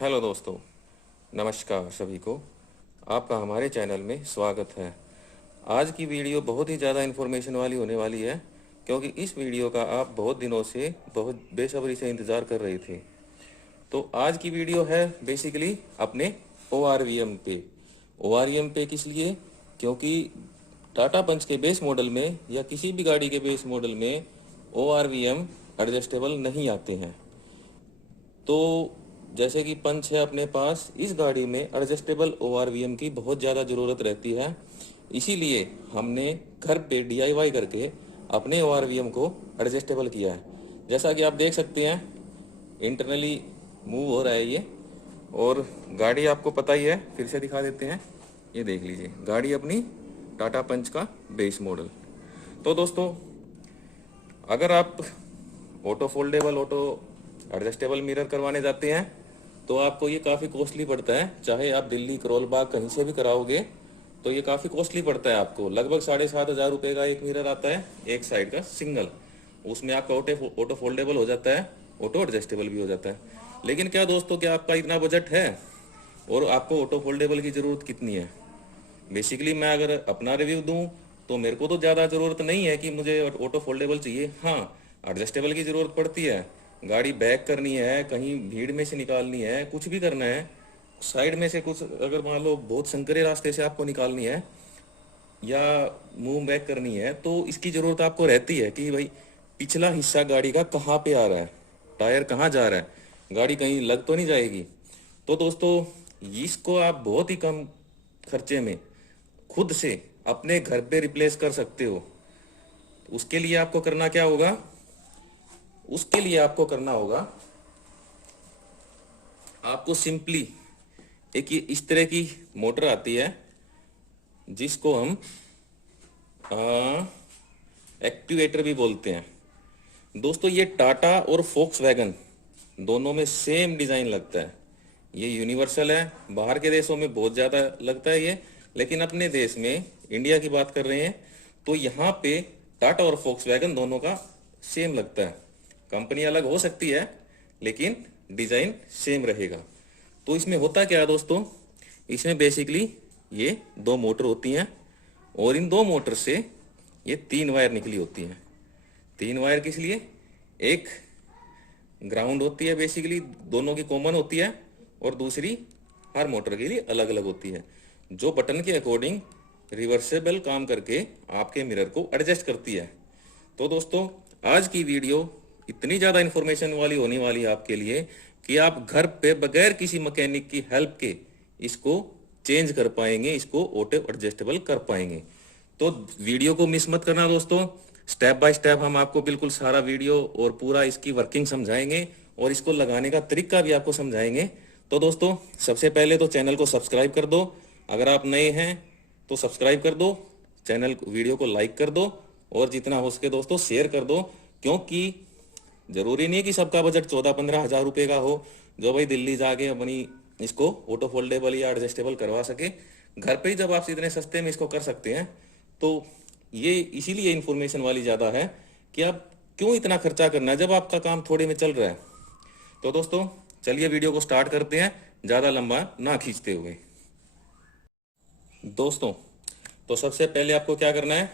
Hello दोस्तों, नमस्कार सभी को। आपका हमारे चैनल में स्वागत है। आज की वीडियो बहुत ही ज़्यादा इन्फॉर्मेशन वाली होने वाली है, क्योंकि इस वीडियो का आप बहुत दिनों से बहुत बेसब्री से इंतज़ार कर रहे थे। तो आज की वीडियो है बेसिकली अपने ORVM पे। ORVM पे किस लिए? क्योंकि टाटा पंच के बेस मॉडल में या किसी भी गाड़ी के बेस मॉडल में ORVM एडजस्टेबल नहीं आते हैं। तो जैसे कि पंच है अपने पास, इस गाड़ी में एडजस्टेबल ORVM की बहुत ज़्यादा ज़रूरत रहती है। इसीलिए हमने घर पे DIY करके अपने ORVM को एडजस्टेबल किया है। जैसा कि आप देख सकते हैं, इंटरनली मूव हो रहा है ये। और गाड़ी आपको पता ही है, फिर से दिखा देते हैं। ये देख लीजिए, गाड़ी अपनी टाटा पंच का बेस मॉडल। तो दोस्तों, अगर आप auto foldable, auto adjustable mirror करवाने जाते हैं तो आपको ये काफ़ी कॉस्टली पड़ता है। चाहे आप दिल्ली, करोल बाग कहीं से भी कराओगे तो ये काफ़ी कॉस्टली पड़ता है आपको। लगभग 7,500 का एक मिरर आता है, एक साइड का सिंगल। उसमें आपका ऑटो फोल्डेबल हो जाता है, ऑटो एडजस्टेबल भी हो जाता है। लेकिन क्या दोस्तों, क्या आपका इतना बजट है और आपको ऑटो फोल्डेबल की ज़रूरत कितनी है? बेसिकली मैं अगर अपना रिव्यू दूं तो मेरे को तो ज़्यादा ज़रूरत नहीं है कि मुझे ऑटो फोल्डेबल चाहिए। हाँ, एडजस्टेबल की ज़रूरत पड़ती है। गाड़ी बैक करनी है, कहीं भीड़ में से निकालनी है, कुछ भी करना है, साइड में से कुछ अगर मान लो बहुत संकरे रास्ते से आपको निकालनी है या मूव बैक करनी है, तो इसकी ज़रूरत आपको रहती है कि भाई पिछला हिस्सा गाड़ी का कहाँ पे आ रहा है, टायर कहाँ जा रहा है, गाड़ी कहीं लग तो नहीं जाएगी। तो दोस्तों, इसको आप बहुत ही कम खर्चे में खुद से अपने घर पे रिप्लेस कर सकते हो। उसके लिए आपको करना क्या होगा? उसके लिए आपको करना होगा, आपको सिंपली एक ये इस तरह की मोटर आती है जिसको हम एक्टिवेटर भी बोलते हैं। दोस्तों, ये टाटा और फोक्सवैगन दोनों में सेम डिज़ाइन लगता है। ये यूनिवर्सल है। बाहर के देशों में बहुत ज़्यादा लगता है ये, लेकिन अपने देश में, इंडिया की बात कर रहे हैं, तो यहाँ पे टाटा और फोक्सवैगन दोनों का सेम लगता है। कंपनी अलग हो सकती है लेकिन डिज़ाइन सेम रहेगा। तो इसमें होता क्या है दोस्तों, इसमें बेसिकली ये दो मोटर होती हैं और इन दो मोटर से ये 3 वायर निकली होती हैं। 3 वायर किस लिए? एक ग्राउंड होती है, बेसिकली दोनों की कॉमन होती है, और दूसरी हर मोटर के लिए अलग अलग होती है, जो बटन के अकॉर्डिंग रिवर्सेबल काम करके आपके मिरर को एडजस्ट करती है। तो दोस्तों, आज की वीडियो इतनी ज़्यादा इन्फॉर्मेशन वाली होने वाली है आपके लिए कि आप घर पे बगैर किसी मैकेनिक की हेल्प के इसको चेंज कर पाएंगे, इसको ऑटो एडजस्टेबल कर पाएंगे। तो वीडियो को मिस मत करना दोस्तों। स्टेप बाय स्टेप हम आपको बिल्कुल सारा वीडियो और पूरा इसकी वर्किंग समझाएंगे और इसको लगाने का तरीका भी आपको समझाएंगे। तो दोस्तों, सबसे पहले तो चैनल को सब्सक्राइब कर दो। अगर आप नए हैं तो सब्सक्राइब कर दो, चैनल वीडियो को लाइक कर दो और जितना हो सके दोस्तों शेयर कर दो। क्योंकि जरूरी नहीं है कि सबका बजट 14-15 हज़ार रुपये का हो, जो भाई दिल्ली जाके अपनी इसको ऑटो फोल्डेबल या एडजस्टेबल करवा सके। घर पे ही जब आप इतने सस्ते में इसको कर सकते हैं, तो ये इसीलिए इन्फॉर्मेशन वाली ज़्यादा है कि आप क्यों इतना खर्चा करना है जब आपका काम थोड़े में चल रहा है। तो दोस्तों, चलिए वीडियो को स्टार्ट करते हैं, ज़्यादा लंबा ना खींचते हुए। दोस्तों, तो सबसे पहले आपको क्या करना है,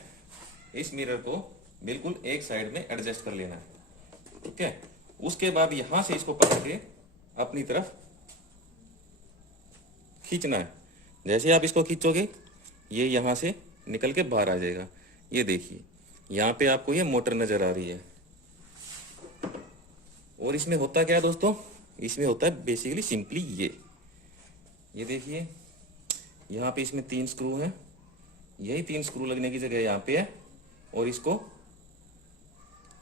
इस मिरर को बिल्कुल एक साइड में एडजस्ट कर लेना है, ठीक है। उसके बाद यहां से इसको पकड़ के अपनी तरफ खींचना है। जैसे आप इसको खींचोगे, ये यहां से निकल के बाहर आ जाएगा। ये देखिए, यहाँ पे आपको ये मोटर नजर आ रही है। और इसमें होता क्या है दोस्तों, इसमें होता है बेसिकली सिंपली ये देखिए, यहाँ पे इसमें 3 स्क्रू हैं। यही 3 स्क्रू लगने की जगह यहाँ पे है, और इसको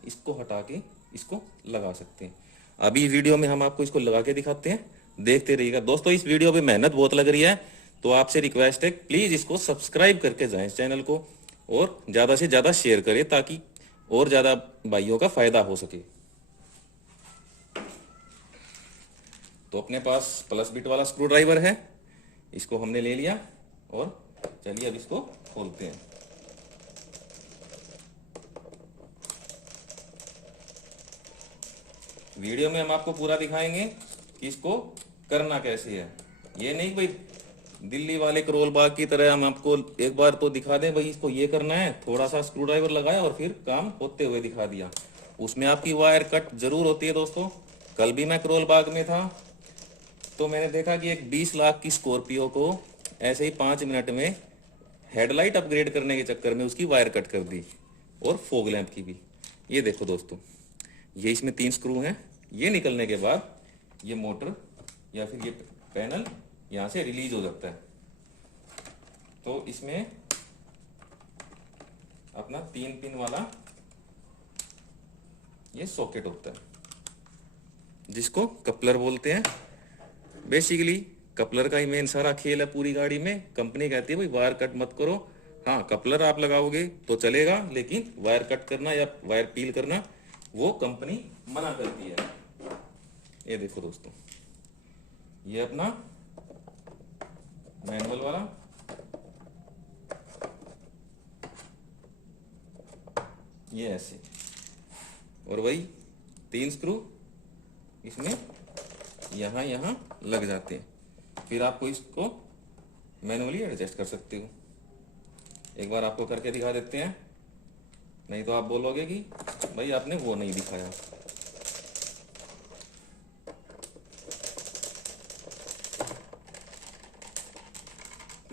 इसको हटा के इसको लगा सकते हैं। अभी वीडियो में हम आपको इसको लगा के दिखाते हैं, देखते रहिएगा। दोस्तों, इस वीडियो पे मेहनत बहुत लग रही है, तो आपसे रिक्वेस्ट है प्लीज इसको सब्सक्राइब करके जाएं इस चैनल को, और ज्यादा से ज्यादा शेयर करें ताकि और ज्यादा भाइयों का फायदा हो सके। तो अपने पास प्लस बिट वाला स्क्रू ड्राइवर है, इसको हमने ले लिया और चलिए अब इसको खोलते हैं। वीडियो में हम आपको पूरा दिखाएंगे कि इसको करना कैसे है। ये नहीं भाई दिल्ली वाले करोल बाग की तरह हम आपको एक बार तो दिखा दें भाई इसको ये करना है, थोड़ा सा स्क्रू ड्राइवर लगाया और फिर काम होते हुए दिखा दिया। उसमें आपकी वायर कट जरूर होती है दोस्तों। कल भी मैं करोल बाग में था तो मैंने देखा कि एक 20 लाख की स्कॉर्पियो को ऐसे ही 5 मिनट में हेडलाइट अपग्रेड करने के चक्कर में उसकी वायर कट कर दी, और फॉग लैंप की भी। ये देखो दोस्तों, ये इसमें 3 स्क्रू हैं। ये निकलने के बाद ये मोटर या फिर ये पैनल यहाँ से रिलीज हो जाता है। तो इसमें अपना 3 पिन वाला ये सॉकेट होता है जिसको कपलर बोलते हैं। बेसिकली कपलर का ही मेन सारा खेल है पूरी गाड़ी में। कंपनी कहती है भाई वायर कट मत करो। हाँ, कपलर आप लगाओगे तो चलेगा, लेकिन वायर कट करना या वायर पील करना वो कंपनी मना करती है। ये देखो दोस्तों, ये अपना मैनुअल वाला, ये ऐसे, और वही 3 स्क्रू इसमें यहाँ यहाँ लग जाते हैं। फिर आपको इसको मैनुअली एडजस्ट कर सकते हो। एक बार आपको करके दिखा देते हैं, नहीं तो आप बोलोगे कि भाई आपने वो नहीं दिखाया।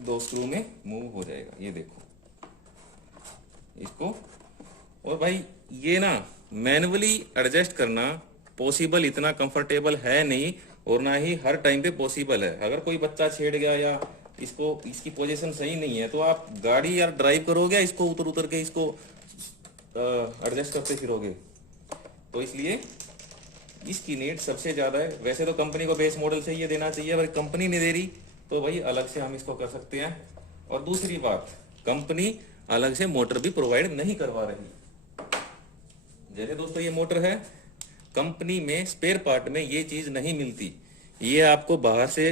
दो स्क्रू में मूव हो जाएगा, ये देखो इसको। और भाई ये ना मैनुअली एडजस्ट करना पॉसिबल इतना कंफर्टेबल है नहीं, और ना ही हर टाइम पे पॉसिबल है। अगर कोई बच्चा छेड़ गया या इसको इसकी पोजीशन सही नहीं है तो आप गाड़ी यार ड्राइव करोगे, इसको उतर उतर के इसको एडजस्ट करते फिरोगे। तो इसलिए इसकी नीड सबसे ज्यादा है। वैसे तो कंपनी को बेस मॉडल से ये देना चाहिए, अगर कंपनी नहीं दे रही तो भाई अलग से हम इसको कर सकते हैं। और दूसरी बात, कंपनी अलग से मोटर भी प्रोवाइड नहीं करवा रही। जैसे दोस्तों ये मोटर है, कंपनी में स्पेयर पार्ट में ये चीज नहीं मिलती, ये आपको बाहर से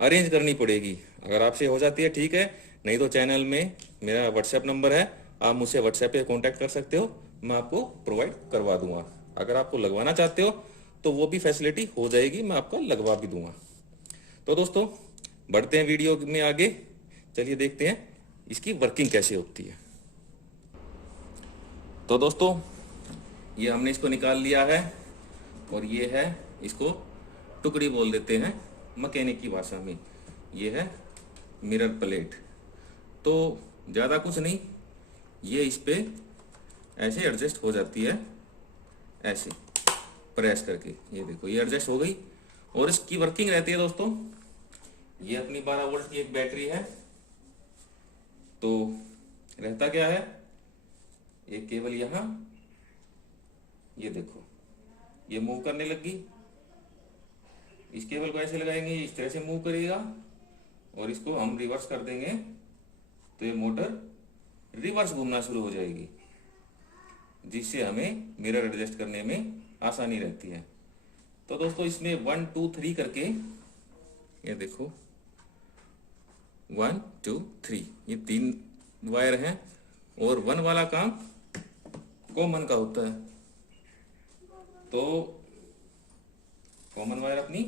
अरेंज करनी पड़ेगी। अगर आपसे हो जाती है ठीक है, नहीं तो चैनल में मेरा व्हाट्सएप नंबर है, आप मुझसे व्हाट्सएप पे कांटेक्ट कर सकते हो, मैं आपको प्रोवाइड करवा दूंगा। अगर आपको लगवाना चाहते हो तो वो भी फैसिलिटी हो जाएगी, मैं आपको लगवा भी दूंगा। तो दोस्तों बढ़ते हैं वीडियो में आगे, चलिए देखते हैं इसकी वर्किंग कैसे होती है। तो दोस्तों ये हमने इसको निकाल लिया है, और ये है, इसको टुकड़ी बोल देते हैं मैकेनिक की भाषा में। ये है मिरर प्लेट। तो ज़्यादा कुछ नहीं, ये इस पे ऐसे एडजस्ट हो जाती है, ऐसे प्रेस करके। ये देखो ये एडजस्ट हो गई। और इसकी वर्किंग रहती है दोस्तों, ये अपनी 12 वोल्ट की एक बैटरी है। तो रहता क्या है, एक केबल यहाँ, ये देखो ये मूव करने लगी। इस केबल को ऐसे लगाएंगे, इस तरह से मूव करेगा, और इसको हम रिवर्स कर देंगे तो ये मोटर रिवर्स घूमना शुरू हो जाएगी, जिससे हमें मिरर एडजस्ट करने में आसानी रहती है। तो दोस्तों इसमें 1 2 3 करके, ये देखो 1 2 3, ये 3 वायर हैं, और 1 वाला काम कॉमन का होता है। तो कॉमन वायर अपनी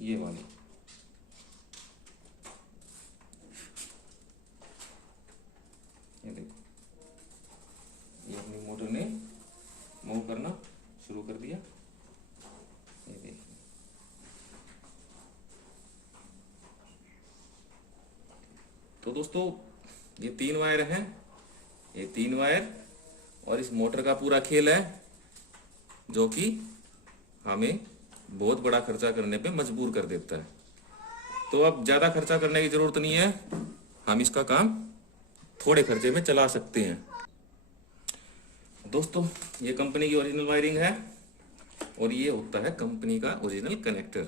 ये वाली, ये देखो ये अपनी मोटर ने मूव करना शुरू कर दिया। ये देखिए, तो दोस्तों ये 3 वायर हैं, ये 3 वायर, और इस मोटर का पूरा खेल है जो कि हमें बहुत बड़ा खर्चा करने पे मजबूर कर देता है। तो अब ज्यादा खर्चा करने की जरूरत नहीं है, हम इसका काम थोड़े खर्चे में चला सकते हैं। दोस्तों ये कंपनी की ओरिजिनल वायरिंग है, और ये होता है कंपनी का ओरिजिनल कनेक्टर,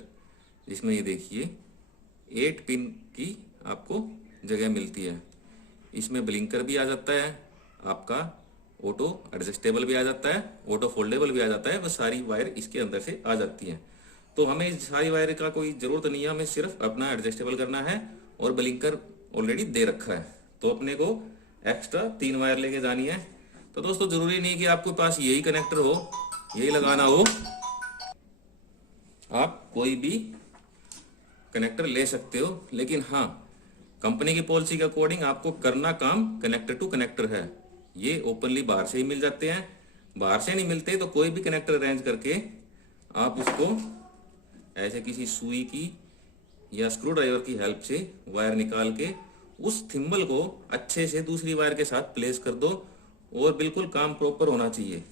जिसमें ये देखिए 8 पिन की आपको जगह मिलती है। इसमें ब्लिंकर भी आ जाता है, आपका ऑटो एडजस्टेबल भी आ जाता है, ऑटो फोल्डेबल भी आ जाता है, वो सारी वायर इसके अंदर से आ जाती हैं। तो हमें इस सारी वायर का कोई जरूरत नहीं है, हमें सिर्फ अपना एडजस्टेबल करना है, और ब्लिंकर ऑलरेडी दे रखा है, तो अपने को एक्स्ट्रा 3 वायर लेके जानी है। तो दोस्तों जरूरी नहीं कि आपके पास यही कनेक्टर हो, यही लगाना हो। आप कोई भी कनेक्टर ले सकते हो, लेकिन हाँ, कंपनी की पॉलिसी के अकॉर्डिंग आपको करना काम कनेक्टर टू कनेक्टर है। ये ओपनली बाहर से ही मिल जाते हैं। बाहर से नहीं मिलते तो कोई भी कनेक्टर अरेंज करके आप उसको ऐसे किसी सुई की या स्क्रू ड्राइवर की हेल्प से वायर निकाल के उस थिम्बल को अच्छे से दूसरी वायर के साथ प्लेस कर दो और बिल्कुल काम प्रॉपर होना चाहिए।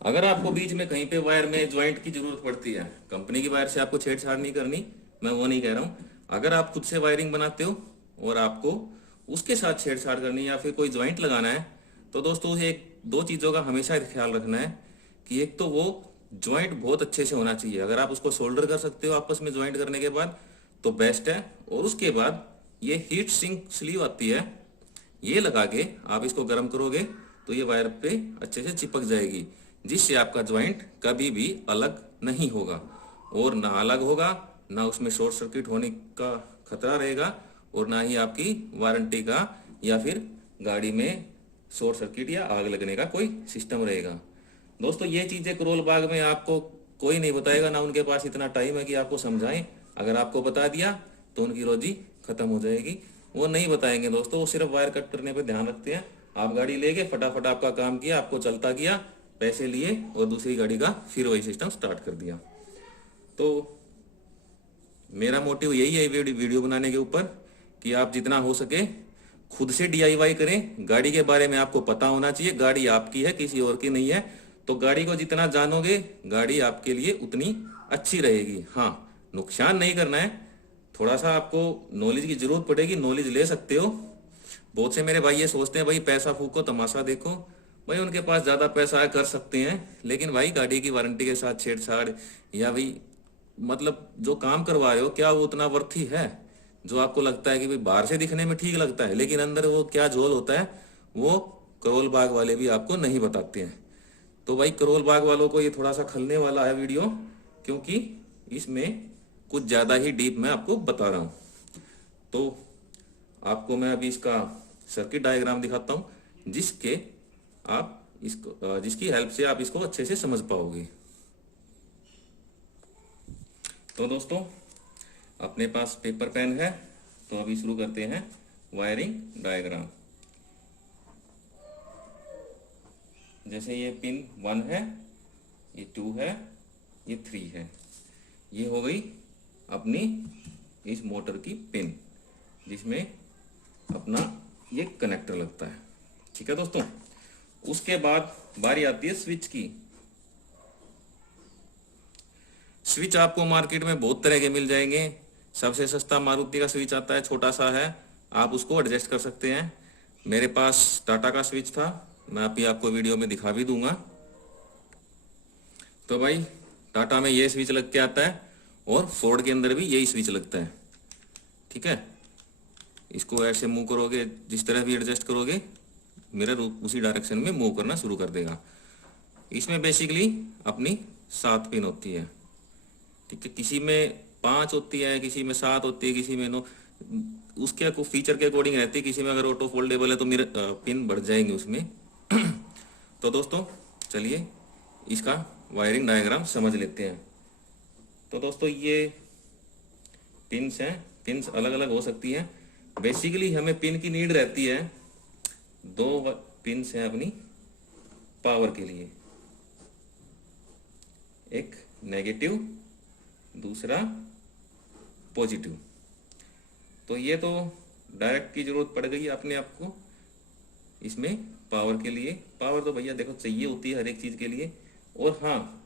अगर आपको बीच में कहीं पे वायर में ज्वाइंट की जरूरत पड़ती है, कंपनी की वायर से आपको छेड़छाड़ नहीं करनी, मैं वो नहीं कह रहा हूं। अगर आप खुद से वायरिंग बनाते हो और आपको उसके साथ छेड़छाड़ करनी या फिर कोई ज्वाइंट लगाना है, तो दोस्तों एक दो चीजों का हमेशा ख्याल रखना है कि एक तो वो ज्वाइंट बहुत अच्छे से होना चाहिए। अगर आप उसको सोल्डर कर सकते हो आपस में ज्वाइंट करने के बाद तो बेस्ट है। और उसके बाद ये हीट सिंक स्लीव आती है, ये लगा के आप इसको गर्म करोगे तो ये वायर पे अच्छे से चिपक जाएगी, जिससे आपका ज्वाइंट कभी भी अलग नहीं होगा। और ना अलग होगा, ना उसमें शॉर्ट सर्किट होने का खतरा रहेगा, और ना ही आपकी वारंटी का या फिर गाड़ी में शॉर्ट सर्किट या आग लगने का कोई सिस्टम रहेगा। दोस्तों ये चीजें करोल बाग में आपको कोई नहीं बताएगा, ना उनके पास इतना टाइम है कि आपको समझाएं। अगर आपको बता दिया तो उनकी रोजी खत्म हो जाएगी। वो नहीं बताएंगे दोस्तों, वो सिर्फ वायर कट करने पे ध्यान रखते हैं। आप गाड़ी ले गए, फटाफट आपका काम किया, आपको चलता गया, पैसे लिए और दूसरी गाड़ी का फिर वही सिस्टम स्टार्ट कर दिया। तो मेरा मोटिव यही है वीडियो बनाने के ऊपर कि आप जितना हो सके खुद से डीआईवाई करें। गाड़ी के बारे में आपको पता होना चाहिए, गाड़ी आपकी है, किसी और की नहीं है। तो गाड़ी को जितना जानोगे गाड़ी आपके लिए उतनी अच्छी रहेगी। हाँ, नुकसान नहीं करना है, थोड़ा सा आपको नॉलेज की जरूरत पड़ेगी, नॉलेज ले सकते हो। बहुत से मेरे भाई ये सोचते हैं भाई पैसा फूको तमाशा देखो। भाई उनके पास ज्यादा पैसा है, कर सकते हैं, लेकिन भाई गाड़ी की वारंटी के साथ छेड़छाड़ या भाई मतलब जो काम करवा रहे हो क्या वो उतना वर्थी है? जो आपको लगता है कि भाई बाहर से दिखने में ठीक लगता है लेकिन अंदर वो क्या झोल होता है, वो करोल बाग वाले भी आपको नहीं बताते हैं। तो भाई करोल बाग वालों को ये थोड़ा सा खलने वाला है वीडियो, क्योंकि इसमें कुछ ज्यादा ही डीप मैं आपको बता रहा हूं। तो आपको मैं अभी इसका सर्किट डायग्राम दिखाता हूं जिसकी हेल्प से आप इसको अच्छे से समझ पाओगे। तो दोस्तों अपने पास पेपर पेन है, तो अभी शुरू करते हैं वायरिंग डायग्राम। जैसे ये पिन 1 है, ये 2 है, ये 3 है। ये हो गई अपनी इस मोटर की पिन जिसमें अपना ये कनेक्टर लगता है। ठीक है दोस्तों, उसके बाद बारी आती है स्विच की। स्विच आपको मार्केट में बहुत तरह के मिल जाएंगे। सबसे सस्ता मारुति का स्विच आता है, छोटा सा है, आप उसको एडजस्ट कर सकते हैं। मेरे पास टाटा का स्विच था, मैं अभी आपको वीडियो में दिखा भी दूंगा। तो भाई टाटा में ये स्विच लग के आता है और फोर्ड के अंदर भी यही स्विच लगता है। ठीक है, इसको ऐसे मूव करोगे, जिस तरह भी एडजस्ट करोगे मिरर उसी डायरेक्शन में मूव करना शुरू कर देगा। इसमें बेसिकली अपनी 7 पिन होती है। ठीक है, किसी में 5 होती है, किसी में 7 होती है, किसी में 9, उसके फीचर के अकॉर्डिंग रहती है। किसी में अगर ऑटो फोल्डेबल है तो मिरर पिन बढ़ जाएंगे उसमें। तो दोस्तों चलिए इसका वायरिंग डायग्राम समझ लेते हैं। तो दोस्तों ये पिन्स हैं, पिन्स अलग अलग हो सकती हैं। बेसिकली हमें पिन की नीड रहती है, 2 पिन्स हैं अपनी पावर के लिए, एक नेगेटिव, दूसरा पॉजिटिव। तो ये तो डायरेक्ट की जरूरत पड़ गई अपने आप को इसमें पावर के लिए। पावर तो भैया देखो चाहिए होती है हर एक चीज के लिए। और हाँ,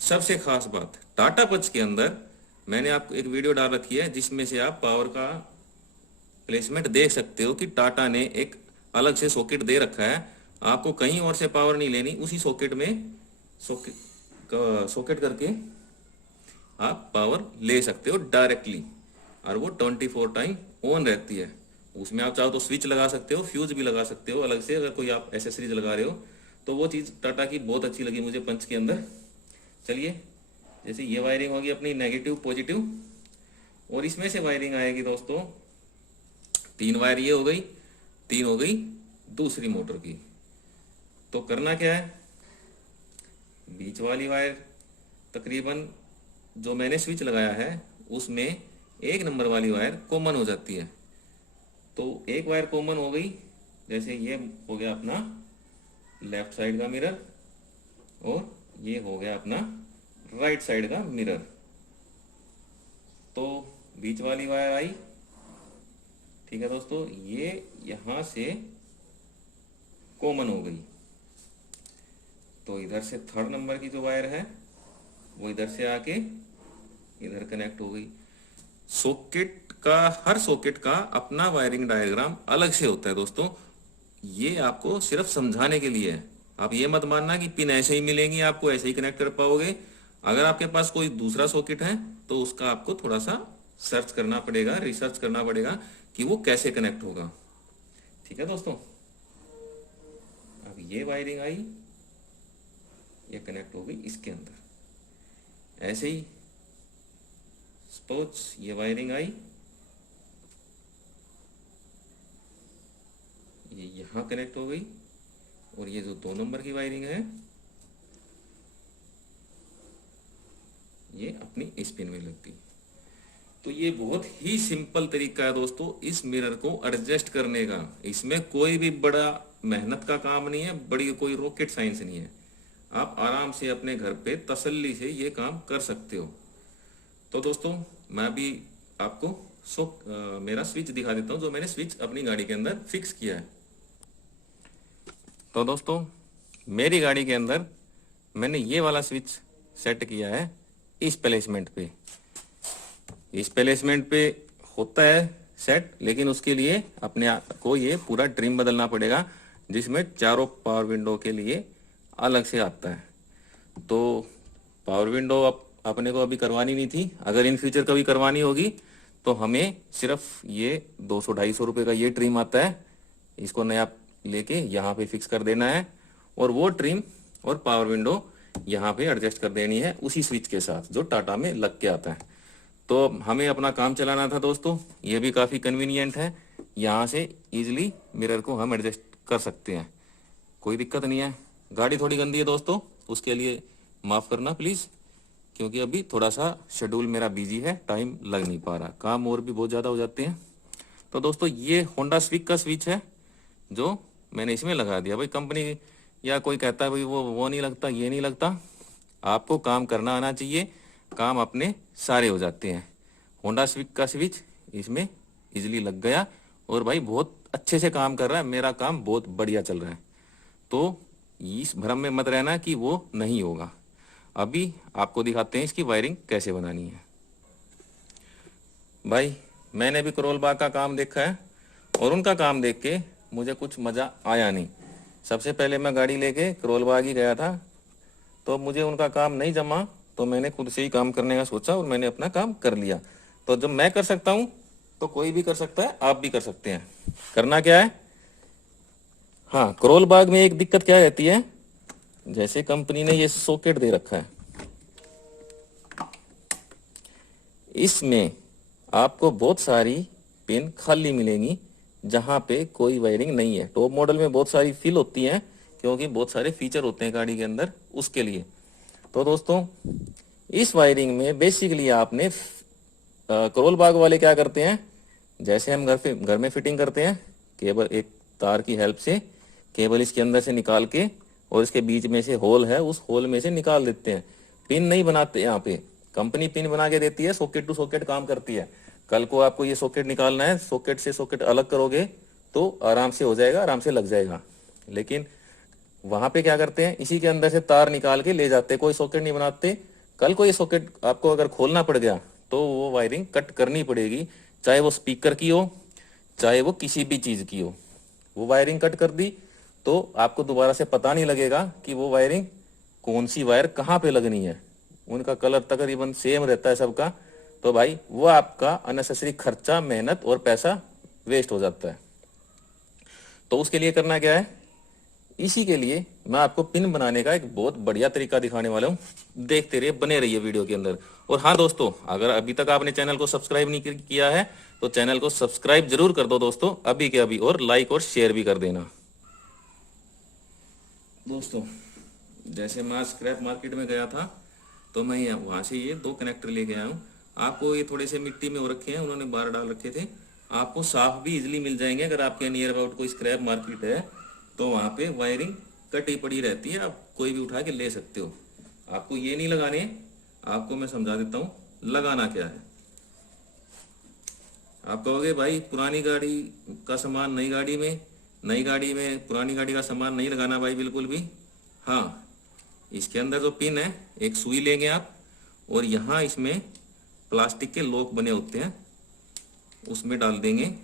सबसे खास बात, टाटा पंच के अंदर मैंने आपको एक वीडियो डाल रखी है जिसमें से आप पावर का प्लेसमेंट देख सकते हो कि टाटा ने एक अलग से सॉकेट दे रखा है। आपको कहीं और से पावर नहीं लेनी, उसी सॉकेट में सॉकेट करके आप पावर ले सकते हो डायरेक्टली, और वो 24 टाइम ऑन रहती है। उसमें आप चाहो तो स्विच लगा सकते हो, फ्यूज भी लगा सकते हो अलग से, अगर कोई आप एसेसरीज लगा रहे हो तो। वो चीज़ टाटा की बहुत अच्छी लगी मुझे पंच के अंदर। चलिए, जैसे ये वायरिंग होगी अपनी नेगेटिव पॉजिटिव, और इसमें से वायरिंग आएगी दोस्तों 3 वायर ये हो गई, 3 हो गई दूसरी मोटर की। तो करना क्या है, बीच वाली वायर तकरीबन जो मैंने स्विच लगाया है उसमें 1 नंबर वाली वायर कॉमन हो जाती है। तो एक वायर कॉमन हो गई, जैसे ये हो गया अपना लेफ्ट साइड का मिरर और ये हो गया अपना राइट साइड का मिरर। तो बीच वाली वायर आई, ठीक है दोस्तों, ये यहां से कॉमन हो गई। तो इधर से 3rd नंबर की जो वायर है वो इधर से आके इधर कनेक्ट हो गई। सॉकेट का, हर सॉकेट का अपना वायरिंग डायग्राम अलग से होता है दोस्तों। ये आपको सिर्फ समझाने के लिए है। आप ये मत मानना कि पिन ऐसे ही मिलेंगी, आपको ऐसे ही कनेक्ट कर पाओगे। अगर आपके पास कोई दूसरा सॉकेट है तो उसका आपको थोड़ा सा सर्च करना पड़ेगा, रिसर्च करना पड़ेगा कि वो कैसे कनेक्ट होगा। ठीक है दोस्तों। अब ये वायरिंग आई, ये कनेक्ट हो गई इसके अंदर। ऐसे ही सपोज ये वायरिंग आई, ये यहां कनेक्ट हो गई और ये जो 2 नंबर की वायरिंग है ये अपनी इस पिन में लगती। तो ये बहुत ही सिंपल तरीका है दोस्तों इस मिरर को एडजस्ट करने का। इसमें कोई भी बड़ा मेहनत का काम नहीं है, बड़ी कोई रॉकेट साइंस नहीं है। आप आराम से अपने घर पे तसल्ली से ये काम कर सकते हो। तो दोस्तों मैं अभी आपको मेरा स्विच दिखा देता हूँ जो मैंने स्विच अपनी गाड़ी के अंदर फिक्स किया है। तो दोस्तों मेरी गाड़ी के अंदर मैंने ये वाला स्विच सेट किया है इस प्लेसमेंट पे। इस प्लेसमेंट पे होता है सेट, लेकिन उसके लिए अपने आप को ये पूरा ट्रिम बदलना पड़ेगा, जिसमें चारों पावर विंडो के लिए अलग से आता है। तो पावर विंडो अपने को अभी करवानी नहीं थी। अगर इन फ्यूचर कभी करवानी होगी तो हमें सिर्फ ये 200-250 रुपये का ये ट्रिम आता है, इसको नया लेके यहाँ पे फिक्स कर देना है और वो ट्रिम और पावर विंडो यहाँ पे एडजस्ट कर देनी है उसी स्विच के साथ जो टाटा में लग के आता है। तो हमें अपना काम चलाना था दोस्तों। ये भी काफ़ी कन्वीनियंट है, यहाँ से इजीली मिरर को हम एडजस्ट कर सकते हैं, कोई दिक्कत नहीं है। गाड़ी थोड़ी गंदी है दोस्तों, उसके लिए माफ़ करना प्लीज़, क्योंकि अभी थोड़ा सा शेड्यूल मेरा बिजी है, टाइम लग नहीं पा रहा, काम और भी बहुत ज़्यादा हो जाते हैं। तो दोस्तों ये होंडा स्विक का स्विच है जो मैंने इसमें लगा दिया। भाई कंपनी या कोई कहता है भाई वो नहीं लगता, ये नहीं लगता, आपको काम करना आना चाहिए, काम अपने सारे हो जाते हैं। होंडा स्विक का स्विच इसमें इजीली लग गया और भाई बहुत अच्छे से काम कर रहा है, मेरा काम बहुत बढ़िया चल रहा है। तो इस भ्रम में मत रहना कि वो नहीं होगा। अभी आपको दिखाते हैं इसकी वायरिंग कैसे बनानी है। भाई मैंने भी करोल बाग का काम देखा है और उनका काम देख के मुझे कुछ मज़ा आया नहीं। सबसे पहले मैं गाड़ी लेके करोल बाग ही गया था, तो मुझे उनका काम नहीं जमा, तो मैंने खुद से ही काम करने का सोचा और मैंने अपना काम कर लिया। तो जब मैं कर सकता हूँ तो कोई भी कर सकता है, आप भी कर सकते हैं। करना क्या है, हाँ करोल बाग में एक दिक्कत क्या रहती है, जैसे कंपनी ने ये सॉकेट दे रखा है, इसमें आपको बहुत सारी पिन खाली मिलेंगी जहां पे कोई वायरिंग नहीं है। टॉप मॉडल में बहुत सारी फिल होती हैं क्योंकि बहुत सारे फीचर होते हैं गाड़ी के अंदर, उसके लिए। तो दोस्तों इस वायरिंग में बेसिकली आपने करोल बाग वाले क्या करते हैं, जैसे हम घर में फिटिंग करते हैं, केबल एक तार की हेल्प से केबल इसके अंदर से निकाल के और इसके बीच में से होल है, उस होल में से निकाल देते हैं। पिन नहीं बनाते, यहाँ पे कंपनी पिन बना के देती है, सॉकेट टू सॉकेट काम करती है। कल को आपको ये सॉकेट निकालना है, सॉकेट से सॉकेट अलग करोगे तो आराम से हो जाएगा, आराम से लग जाएगा। लेकिन वहां पे क्या करते हैं, इसी के अंदर से तार निकाल के ले जाते, कोई सॉकेट नहीं बनाते। कल को ये सॉकेट आपको अगर खोलना पड़ गया तो वो वायरिंग कट करनी पड़ेगी, चाहे वो स्पीकर की हो चाहे वो किसी भी चीज की हो। वो वायरिंग कट कर दी तो आपको दोबारा से पता नहीं लगेगा कि वो वायरिंग कौन सी वायर कहाँ पे लगनी है। उनका कलर तकरीबन सेम रहता है सबका, तो भाई वो आपका अननेसेसरी खर्चा, मेहनत और पैसा वेस्ट हो जाता है। तो उसके लिए करना क्या है, इसी के लिए मैं आपको पिन बनाने का एक बहुत बढ़िया तरीका दिखाने वाला हूँ। देखते रहिए, बने रहिए वीडियो के अंदर। और हाँ दोस्तों, अगर अभी तक आपने चैनल को सब्सक्राइब नहीं किया है तो चैनल को सब्सक्राइब जरूर कर दो दोस्तों, अभी के अभी, और लाइक और शेयर भी कर देना। दोस्तों जैसे मैं स्क्रैप मार्केट में गया था तो मैं वहाँ से ये 2 कनेक्टर लेके आया हूँ। आपको ये थोड़े से मिट्टी में हो रखे हैं, उन्होंने बाहर डाल रखे थे। आपको साफ भी इजीली मिल जाएंगे। अगर आपके नियर अबाउट कोई स्क्रैप मार्केट है तो वहाँ पे वायरिंग कटी पड़ी रहती है, आप कोई भी उठा के ले सकते हो। आपको ये नहीं लगाने, आपको मैं समझा देता हूँ लगाना क्या है। आप कहोगे भाई पुरानी गाड़ी का सामान नई गाड़ी में, नई गाड़ी में पुरानी गाड़ी का सामान नहीं लगाना भाई बिल्कुल भी। हाँ, इसके अंदर जो पिन है, एक सुई लेंगे आप, और यहाँ इसमें प्लास्टिक के लॉक बने होते हैं, उसमें डाल देंगे।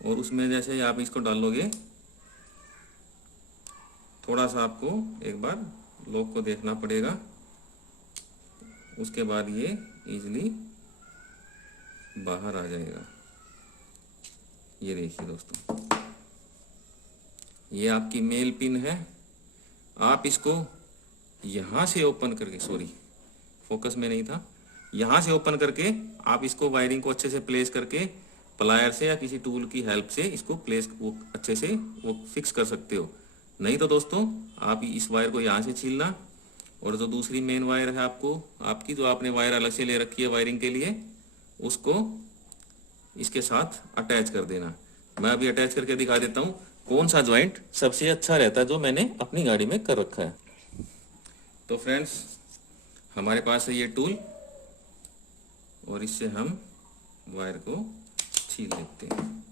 और उसमें जैसे आप इसको डालोगे, थोड़ा सा आपको एक बार लॉक को देखना पड़ेगा, उसके बाद ये इजीली बाहर आ जाएगा। ये देखिए दोस्तों, ये आपकी मेल पिन है। आप इसको यहाँ से ओपन करके, सॉरी फोकस में नहीं था, यहाँ से ओपन करके आप इसको वायरिंग को अच्छे से प्लेस करके प्लायर से या किसी टूल की हेल्प से इसको प्लेस वो अच्छे से वो फिक्स कर सकते हो। नहीं तो दोस्तों आप इस वायर को यहाँ से छीलना, और जो दूसरी मेन वायर है आपको आपकी, जो आपने वायर अलग से ले रखी है वायरिंग के लिए, उसको इसके साथ अटैच कर देना। मैं अभी अटैच करके दिखा देता हूँ कौन सा ज्वाइंट सबसे अच्छा रहता है जो मैंने अपनी गाड़ी में कर रखा है। तो फ्रेंड्स, हमारे पास है ये टूल, और इससे हम वायर को छील लेते हैं।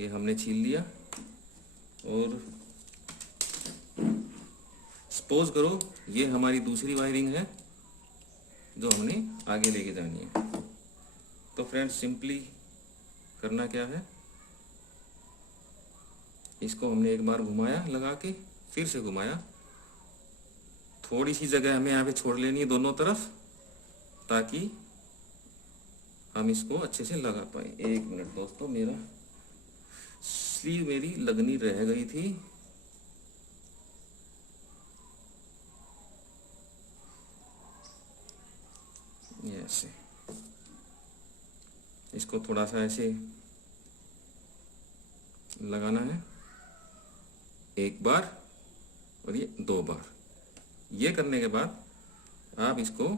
ये हमने छील लिया, और सपोज करो ये हमारी दूसरी वायरिंग है जो हमने आगे लेके जानी है। तो फ्रेंड्स, सिंपली करना क्या है, इसको हमने एक बार घुमाया लगा के, फिर से घुमाया, थोड़ी सी जगह हमें यहाँ पे छोड़ लेनी है दोनों तरफ, ताकि हम इसको अच्छे से लगा पाए। एक मिनट दोस्तों, मेरा स्लीव मेरी लगनी रह गई थी। ये ऐसे इसको थोड़ा सा ऐसे लगाना है, एक बार और ये 2 बार। ये करने के बाद आप इसको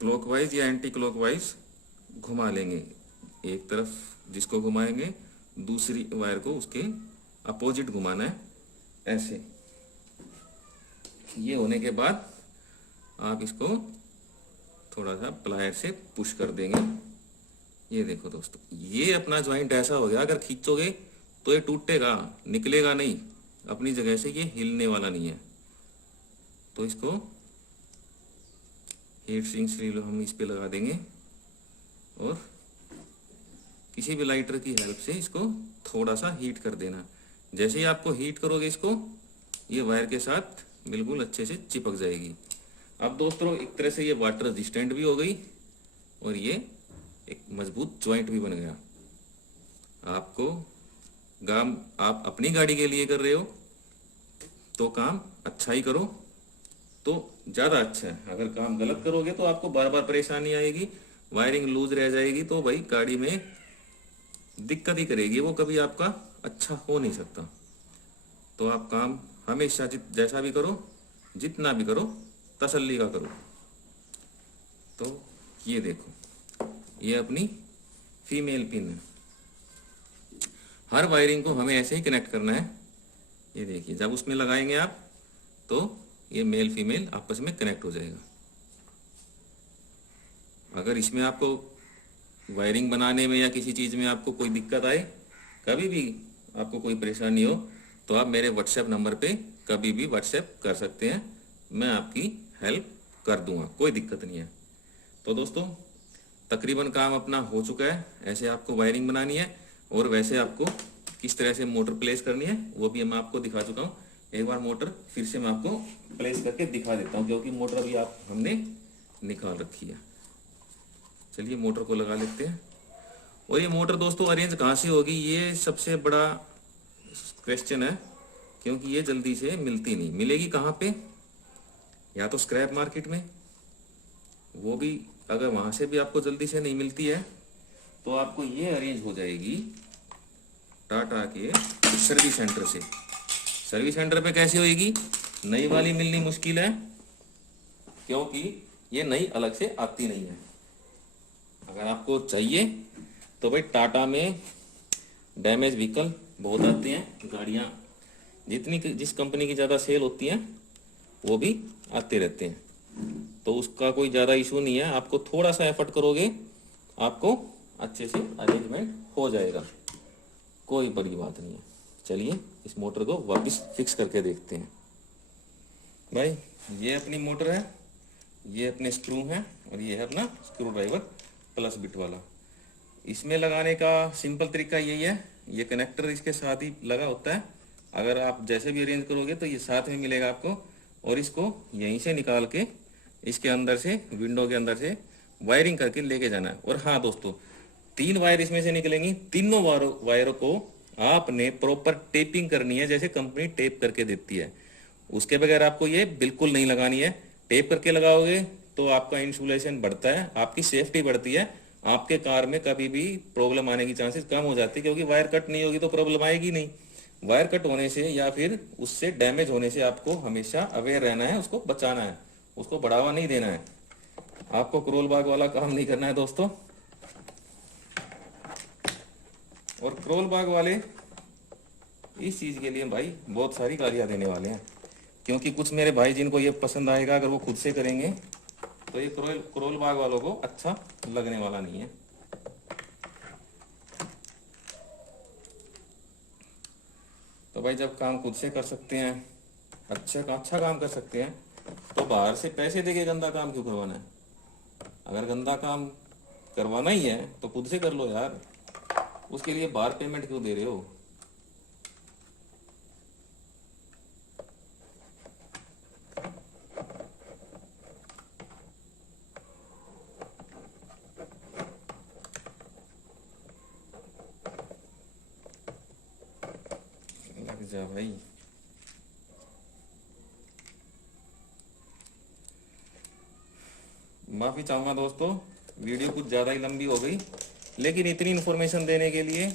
क्लॉकवाइज या एंटी क्लॉकवाइज घुमा लेंगे। एक तरफ जिसको घुमाएंगे, दूसरी वायर को उसके अपोजिट घुमाना है, ऐसे। ये होने के बाद आप इसको थोड़ा सा प्लायर से पुश कर देंगे। ये देखो दोस्तों, ये अपना ज्वाइंट ऐसा हो गया, अगर खींचोगे तो ये टूटेगा, निकलेगा नहीं अपनी जगह से, ये हिलने वाला नहीं है। तो इसको हीट सिंक सील हम इस पे लगा देंगे, और किसी भी लाइटर की हेल्प से इसको थोड़ा सा हीट कर देना। जैसे ही आपको हीट करोगे इसको, ये वायर के साथ बिल्कुल अच्छे से चिपक जाएगी। अब दोस्तों, एक तरह से ये वाटर रेजिस्टेंट भी हो गई, और ये एक मजबूत जॉइंट भी बन गया। आपको काम आप अपनी गाड़ी के लिए कर रहे हो तो काम अच्छा ही करो तो ज़्यादा अच्छा है। अगर काम गलत करोगे तो आपको बार बार परेशानी आएगी, वायरिंग लूज रह जाएगी, तो भाई गाड़ी में दिक्कत ही करेगी, वो कभी आपका अच्छा हो नहीं सकता। तो आप काम हमेशा जैसा भी करो, जितना भी करो, तसल्ली का करो। तो ये देखो, ये अपनी फीमेल पिन है। हर वायरिंग को हमें ऐसे ही कनेक्ट करना है। ये देखिए, जब उसमें लगाएंगे आप तो ये मेल फीमेल आपस में कनेक्ट हो जाएगा। अगर इसमें आपको वायरिंग बनाने में या किसी चीज़ में आपको कोई दिक्कत आए, कभी भी आपको कोई परेशानी हो, तो आप मेरे व्हाट्सएप नंबर पे कभी भी व्हाट्सएप कर सकते हैं, मैं आपकी हेल्प कर दूंगा, कोई दिक्कत नहीं है। तो दोस्तों, तकरीबन काम अपना हो चुका है। ऐसे आपको वायरिंग बनानी है, और वैसे आपको किस तरह से मोटर प्लेस करनी है वो भी मैं आपको दिखा चुका हूँ। एक बार मोटर फिर से मैं आपको प्लेस करके दिखा देता हूँ, क्योंकि मोटर अभी हमने निकाल रखी है। चलिए मोटर को लगा लेते हैं। और ये मोटर दोस्तों अरेंज कहाँ से होगी, ये सबसे बड़ा क्वेश्चन है, क्योंकि ये जल्दी से मिलती नहीं। मिलेगी कहाँ पे, या तो स्क्रैप मार्केट में, वो भी अगर वहाँ से भी आपको जल्दी से नहीं मिलती है तो आपको ये अरेंज हो जाएगी टाटा के सर्विस सेंटर से। सर्विस सेंटर पे कैसे होगी? नई वाली मिलनी मुश्किल है, क्योंकि ये नई अलग से आती नहीं है। अगर आपको चाहिए तो भाई टाटा में डैमेज व्हीकल बहुत आते हैं, गाड़ियाँ जिस कंपनी की ज़्यादा सेल होती हैं वो भी आते रहते हैं, तो उसका कोई ज़्यादा इशू नहीं है। आपको थोड़ा सा एफर्ट करोगे आपको अच्छे से अरेंजमेंट हो जाएगा, कोई बड़ी बात नहीं है। चलिए इस मोटर को वापस फिक्स करके देखते हैं। भाई ये अपनी मोटर है, ये अपने स्क्रू हैं, और ये है अपना स्क्रू ड्राइवर प्लस बिट वाला। इसमें लगाने का सिंपल तरीका यही है, ये कनेक्टर इसके साथ ही लगा होता है। अगर आप जैसे भी अरेंज करोगे तो ये साथ में मिलेगा आपको, और इसको यहीं से निकाल के इसके अंदर से, विंडो के अंदर से वायरिंग करके लेके जाना है। और हाँ दोस्तों, 3 वायर इसमें से निकलेंगी, तीनों वायरों को आपने प्रॉपर टेपिंग करनी है, जैसे कंपनी टेप करके देती है। उसके बगैर आपको ये बिल्कुल नहीं लगानी है। टेप करके लगाओगे तो आपका इंसुलेशन बढ़ता है, आपकी सेफ्टी बढ़ती है, आपके कार में कभी भी प्रॉब्लम आने की चांसेस कम हो जाती है, क्योंकि वायर कट नहीं होगी तो प्रॉब्लम आएगी नहीं। वायर कट होने से या फिर उससे डैमेज होने से आपको हमेशा अवेयर रहना है, उसको बचाना है, उसको बढ़ावा नहीं देना है। आपको क्रोल बाग वाला काम नहीं करना है दोस्तों। और क्रोल बाग वाले इस चीज के लिए भाई बहुत सारी गालियां देने वाले हैं, क्योंकि कुछ मेरे भाई जिनको ये पसंद आएगा, अगर वो खुद से करेंगे तो ये क्रोल बाग वालों को अच्छा लगने वाला नहीं है। तो भाई जब काम खुद से कर सकते हैं, अच्छा काम कर सकते हैं, तो बाहर से पैसे देके गंदा काम क्यों करवाना है? अगर गंदा काम करवाना ही है तो खुद से कर लो यार, उसके लिए बाहर पेमेंट क्यों दे रहे हो? लग जा भाई। माफी चाहूंगा दोस्तों, वीडियो कुछ ज्यादा ही लंबी हो गई, लेकिन इतनी इन्फॉर्मेशन देने के लिए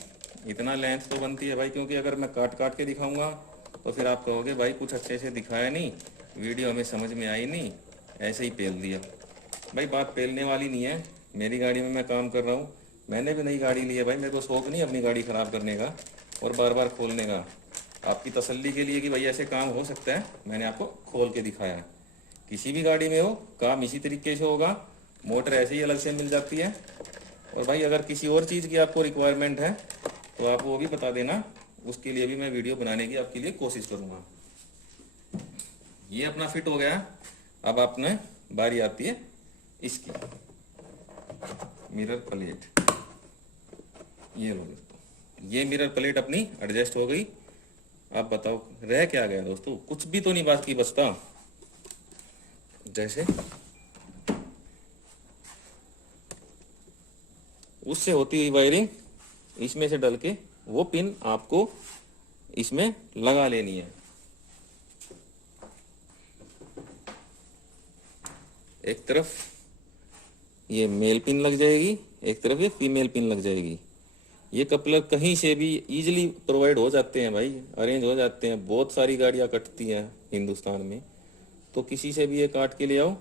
इतना लेंथ तो बनती है भाई, क्योंकि अगर मैं काट काट के दिखाऊंगा तो फिर आप कहोगे भाई कुछ अच्छे से दिखाया नहीं, वीडियो हमें समझ में आई नहीं, ऐसे ही पेल दिया। भाई बात पेलने वाली नहीं है, मेरी गाड़ी में मैं काम कर रहा हूँ, मैंने भी नई गाड़ी ली है भाई, मेरे को शौक नहीं अपनी गाड़ी खराब करने का और बार बार खोलने का। आपकी तसल्ली के लिए कि भाई ऐसे काम हो सकता है, मैंने आपको खोल के दिखाया है। किसी भी गाड़ी में हो काम इसी तरीके से होगा, मोटर ऐसे ही अलग से मिल जाती है। और भाई अगर किसी और चीज़ की आपको रिक्वायरमेंट है तो आप वो भी बता देना, उसके लिए भी मैं वीडियो बनाने की आपके लिए कोशिश करूँगा। ये अपना फिट हो गया, अब आपने बारी आती है इसकी मिरर प्लेट। ये लो दोस्तों, ये मिरर प्लेट अपनी एडजस्ट हो गई। आप बताओ रह क्या गया दोस्तों? कुछ भी तो नहीं बाकी बचता। जैसे उससे होती हुई वायरिंग इसमें से डल के वो पिन आपको इसमें लगा लेनी है। एक तरफ ये मेल पिन लग जाएगी, एक तरफ ये फीमेल पिन लग जाएगी। ये कपलर कहीं से भी इजीली प्रोवाइड हो जाते हैं भाई, अरेंज हो जाते हैं। बहुत सारी गाड़ियां कटती हैं हिंदुस्तान में, तो किसी से भी ये काट के ले आओ,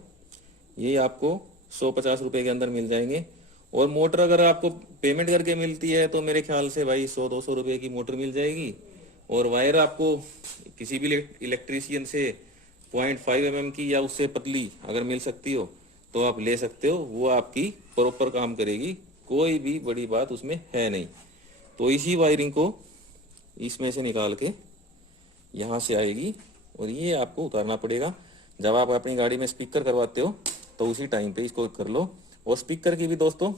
ये आपको 150 रुपए के अंदर मिल जाएंगे। और मोटर अगर आपको पेमेंट करके मिलती है तो मेरे ख्याल से भाई 100-200 रुपए की मोटर मिल जाएगी। और वायर आपको किसी भी इलेक्ट्रीशियन से 0.5 mm की या उससे पतली अगर मिल सकती हो तो आप ले सकते हो, वो आपकी प्रॉपर काम करेगी, कोई भी बड़ी बात उसमें है नहीं। तो इसी वायरिंग को इसमें से निकाल के यहाँ से आएगी और ये आपको उतारना पड़ेगा। जब आप अपनी गाड़ी में स्पीकर करवाते हो तो उसी टाइम पे इसको कर लो। और स्पीकर की भी दोस्तों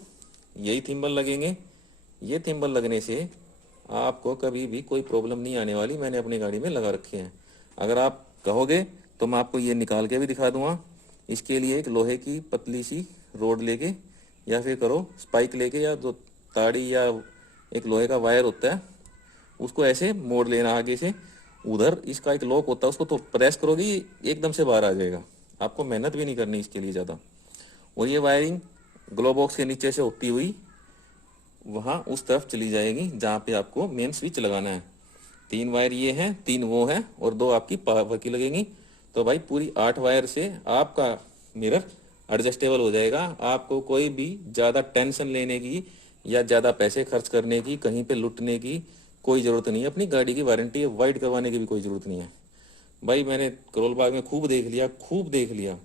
यही थिम्बल लगेंगे, ये थिम्बल लगने से आपको कभी भी कोई प्रॉब्लम नहीं आने वाली, मैंने अपनी गाड़ी में लगा रखे हैं। अगर आप कहोगे तो मैं आपको ये निकाल के भी दिखा दूंगा। इसके लिए एक लोहे की पतली सी रोड लेके या फिर करो स्पाइक लेके, या जो ताड़ी या एक लोहे का वायर होता है उसको ऐसे मोड़ लेना आगे से। उधर इसका एक लॉक होता है, उसको तो प्रेस करोगी एकदम से बाहर आ जाएगा, आपको मेहनत भी नहीं करनी इसके लिए ज़्यादा। और ये वायरिंग ग्लो बॉक्स के नीचे से होती हुई वहाँ उस तरफ चली जाएगी जहाँ पे आपको मेन स्विच लगाना है। 3 वायर ये हैं, 3 वो हैं और 2 आपकी पावर की लगेंगी। तो भाई पूरी 8 वायर से आपका मिरर एडजस्टेबल हो जाएगा। आपको कोई भी ज़्यादा टेंशन लेने की या ज़्यादा पैसे खर्च करने की, कहीं पे लुटने की कोई ज़रूरत नहीं है। अपनी गाड़ी की वारंटी है, वाइड करवाने की भी कोई ज़रूरत नहीं है। भाई मैंने करोल बाग में खूब देख लिया, खूब देख लिया,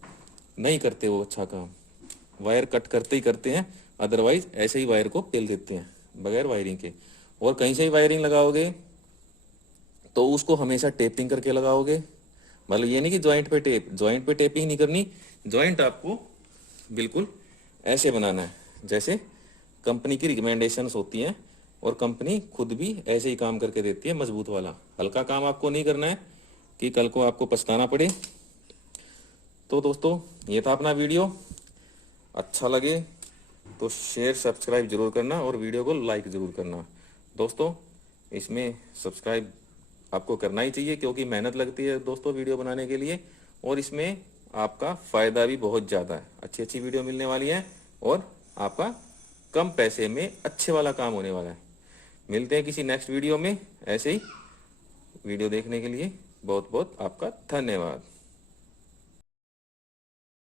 नहीं करते वो अच्छा काम। वायर कट करते ही करते हैं, अदरवाइज ऐसे ही वायर को पेल देते हैं बगैर वायरिंग के। और कहीं से ही वायरिंग लगाओगे तो उसको हमेशा टेपिंग करके लगाओगे। मतलब ये नहीं कि जॉइंट पे टेपिंग नहीं करनी। जॉइंट आपको बिल्कुल ऐसे बनाना है जैसे कंपनी की रिकमेंडेशंस होती हैं, और कंपनी खुद भी ऐसे ही काम करके देती है, मजबूत वाला। हल्का काम आपको नहीं करना है कि कल को आपको पछताना पड़े। तो दोस्तों ये था अपना वीडियो। अच्छा लगे तो शेयर सब्सक्राइब जरूर करना और वीडियो को लाइक ज़रूर करना। दोस्तों इसमें सब्सक्राइब आपको करना ही चाहिए क्योंकि मेहनत लगती है दोस्तों वीडियो बनाने के लिए, और इसमें आपका फ़ायदा भी बहुत ज़्यादा है। अच्छी अच्छी वीडियो मिलने वाली है और आपका कम पैसे में अच्छे वाला काम होने वाला है। मिलते हैं किसी नेक्स्ट वीडियो में। ऐसे ही वीडियो देखने के लिए बहुत बहुत आपका धन्यवाद।